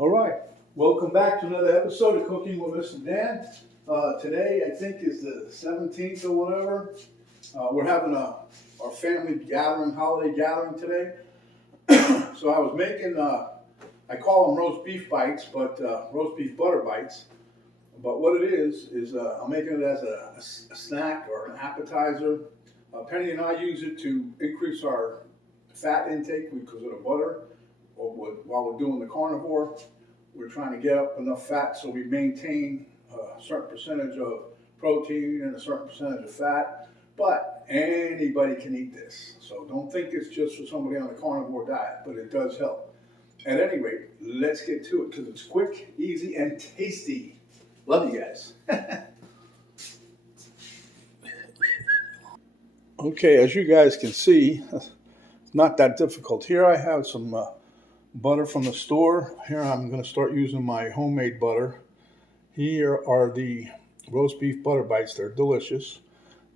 All right, welcome back to another episode of Cooking with Mr. Dan. Today, I think, is the 17th or whatever. We're having our family gathering, holiday gathering today. So I was making, I call them roast beef bites, but roast beef butter bites. But what it is I'm making it as a snack or an appetizer. Penny and I use it to increase our fat intake because of the butter, while we're doing the carnivore. We're trying to get up enough fat so we maintain a certain percentage of protein and a certain percentage of fat. But anybody can eat this. So don't think it's just for somebody on the carnivore diet, but it does help. At any rate, let's get to it because it's quick, easy, and tasty. Love you guys. Okay, as you guys can see, it's not that difficult. Here I have some butter from the store. Here I'm going to start using my homemade butter. Here are the roast beef butter bites. They're delicious.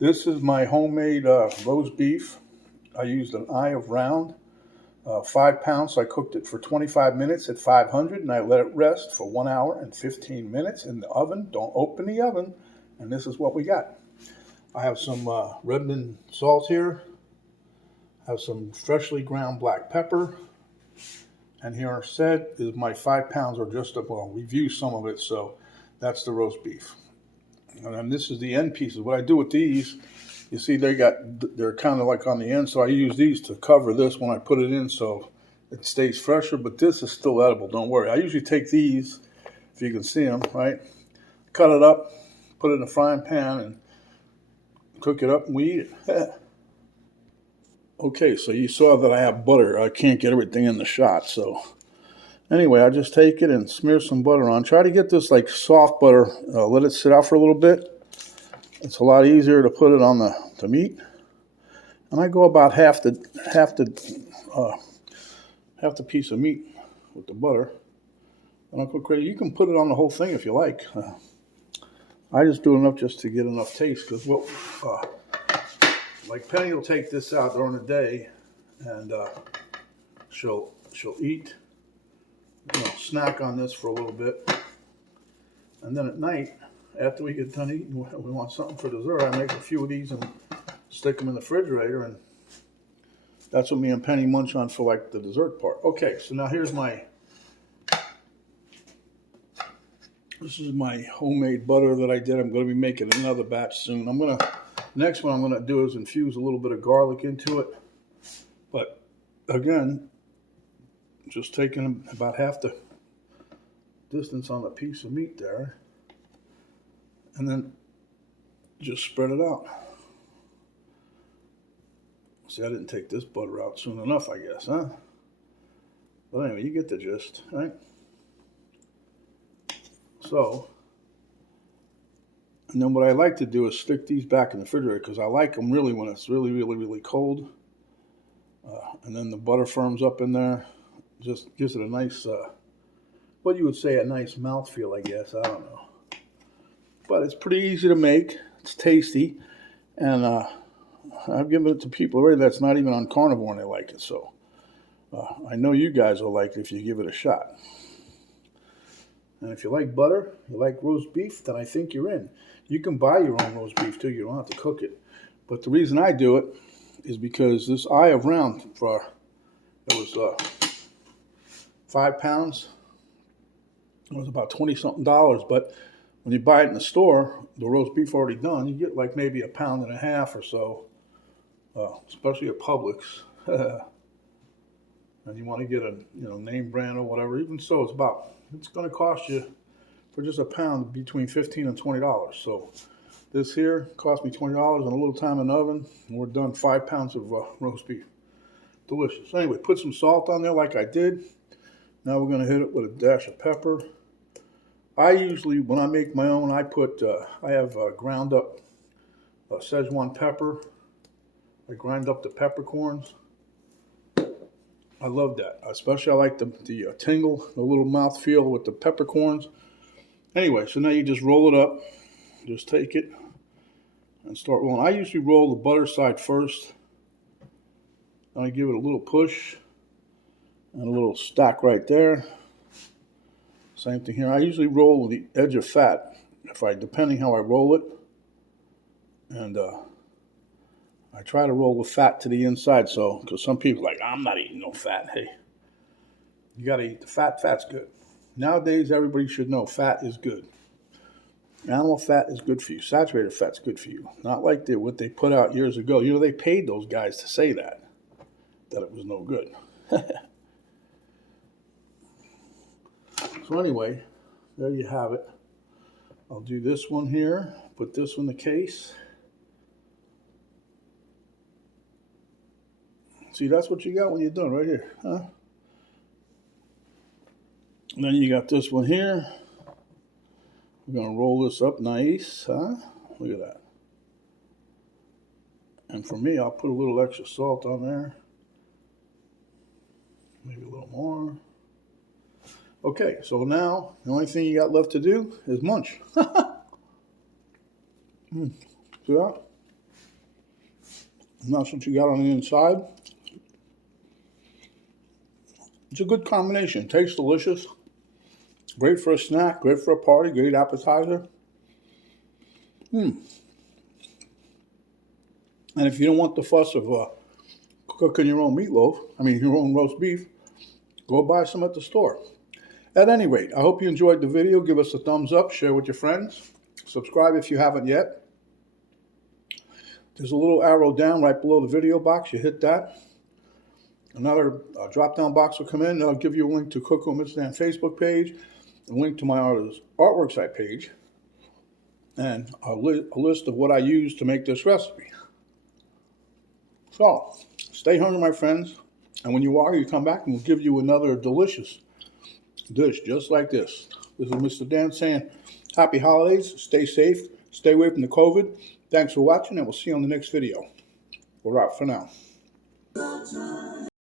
This is my homemade roast beef. I used an eye of round, 5 pounds. So I cooked it for 25 minutes at 500 and I let it rest for 1 hour and 15 minutes in the oven. Don't open the oven. And this is what we got. I have some Redmond salt here. I have some freshly ground black pepper. And here said is my 5 pounds, or just well, we've used some of it, so that's the roast beef. And then this is the end pieces. What I do with these, you see they're kind of like on the end, so I use these to cover this when I put it in so it stays fresher, but this is still edible, don't worry. I usually take these, if you can see them, right? Cut it up, put it in a frying pan, and cook it up, and we eat it. Okay, so you saw that I have butter. I can't get everything in the shot, so anyway, I just take it and smear some butter on. Try to get this like soft butter. Let it sit out for a little bit. It's a lot easier to put it on the meat. And I go about half the piece of meat with the butter. And I'll cook crazy. You can put it on the whole thing if you like. I just do enough just to get enough taste because like Penny will take this out during the day, and she'll eat, snack on this for a little bit, and then at night, after we get done eating, we want something for dessert. I make a few of these and stick them in the refrigerator, and that's what me and Penny munch on for like the dessert part. Okay, so now here's this is my homemade butter that I did. I'm going to be making another batch soon. Next one I'm going to do is infuse a little bit of garlic into it. But again, just taking about half the distance on the piece of meat there. And then just spread it out. See, I didn't take this butter out soon enough, I guess, huh? But anyway, you get the gist, right? So, and then what I like to do is stick these back in the refrigerator because I like them really when it's really, really, really cold. And then the butter firms up in there. Just gives it a nice, what you would say, a nice mouthfeel, I guess. I don't know. But it's pretty easy to make. It's tasty. And I've given it to people already that's not even on carnivore and they like it. So I know you guys will like it if you give it a shot. And if you like butter, you like roast beef, then I think you're in. You can buy your own roast beef too. You don't have to cook it. But the reason I do it is because this eye of round it was 5 pounds. It was about $20-something. But when you buy it in the store, the roast beef already done, you get like maybe 1.5 pounds or so, especially at Publix. And you want to get a name brand or whatever. Even so, it's going to cost you for just a pound between $15 and $20. So this here cost me $20 and a little time in the oven, and we're done. 5 pounds of roast beef. Delicious. Anyway, put some salt on there like I did. Now we're going to hit it with a dash of pepper. I usually, when I make my own, I have ground up Szechuan pepper. I grind up the peppercorns. I love that. Especially I like the tingle, the little mouthfeel with the peppercorns. Anyway, so now you just roll it up. Just take it and start rolling. I usually roll the butter side first. Then I give it a little push and a little stack right there. Same thing here. I usually roll the edge of fat, depending how I roll it. And I try to roll the fat to the inside, so, because some people are like, I'm not eating no fat. Hey, you got to eat the fat. Fat's good. Nowadays, everybody should know fat is good. Animal fat is good for you. Saturated fat's good for you. Not like what they put out years ago. You know, they paid those guys to say that it was no good. So anyway, there you have it. I'll do this one here. Put this in the case. See, that's what you got when you're done right here, huh? And then you got this one here. We're going to roll this up nice, huh? Look at that. And for me, I'll put a little extra salt on there. Maybe a little more. Okay, so now the only thing you got left to do is munch. See that? And that's what you got on the inside. It's a good combination. Tastes delicious. Great for a snack, great for a party, great appetizer. And if you don't want the fuss of cooking your own your own roast beef, go buy some at the store. At any rate, I hope you enjoyed the video. Give us a thumbs up, share with your friends. Subscribe if you haven't yet. There's a little arrow down right below the video box. You hit that. Another drop-down box will come in. That'll give you a link to Cook with Mr. Dan Facebook page, a link to my artwork site page, and a list of what I use to make this recipe. So, stay hungry, my friends. And when you are, you come back and we'll give you another delicious dish just like this. This is Mr. Dan saying happy holidays. Stay safe. Stay away from the COVID. Thanks for watching, and we'll see you on the next video. We're out for now.